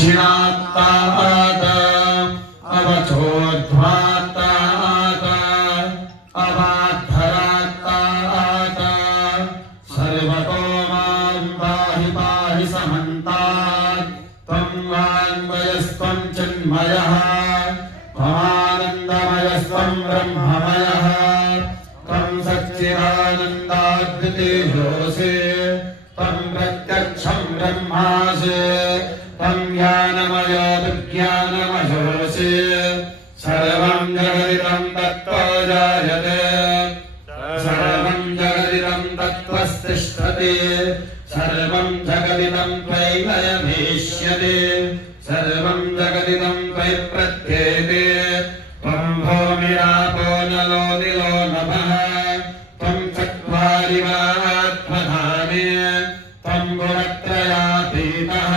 दक्षिणात्तात् अवचोध्वात्तात् अवाद्धरात्तात् सर्वतो मां पाहि पाहि समन्तात् त्वं वाङ्मयस्त्वं चिन्मयः त्वमानन्दमयस्त्वं ब्रह्ममयः त्वं सच्चिदानन्दाद्वितीयोऽसि त्वं प्रत्यक्षं ब्रह्मासि त्वं ज्ञानमयो विज्ञानमयोऽसि सर्वं जगदिदं तत्त्वजायते सर्वं जगदिदं तत्त्वस्तिष्ठति सर्वं जगदिदं त्वयि लयमेष्यति सर्वं जगदिदं त्वयि प्रत्येते त्वं भूमिरापो नलो निलो नभः त्वं चत्वारि आत्मधाने त्वं गुणत्रयातीतः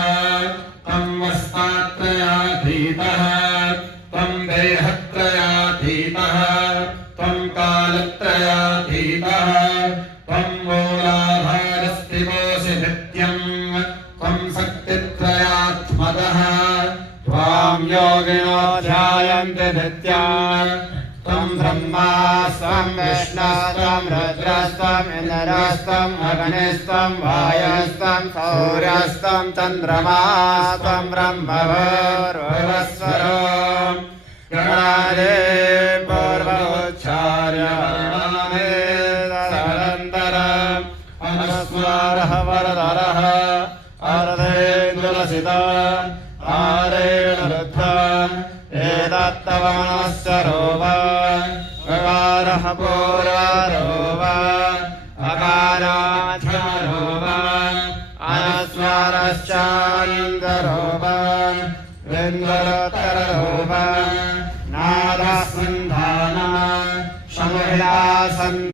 त्वं वस्तात्रयातीतः त्वं देहत्रयातीतः त्वं कालत्रयातीतः त्वं मूलाधारस्थितोऽसि नित्यं त्वं शक्तित्रयात्मकः त्वां योगिनो ध्यायन्ति नित्यं त्वं ब्रह्मा स्वं विष्णुस्त्वं रुद्रस्त्वं इन्द्रस्त्वं अग्निस्त्वं वायुस्त्वं सूर्यस्त्वं चन्द्रमास्त्वं ब्रह्मभूर्भुवस्वरो गणादे पूर्वोच्चार्य तदनन्तरम् अनुस्वारः वरदरः अर्धेन्दुलसिता आरेण रुद्धम् एतत्तव मनस्य रोवकारः पूर्वरोव अकाराध्यारोव अनस्वारश्चान्दरोव विन्दरोत्तररोव नादः सन्धान शमहिलासन्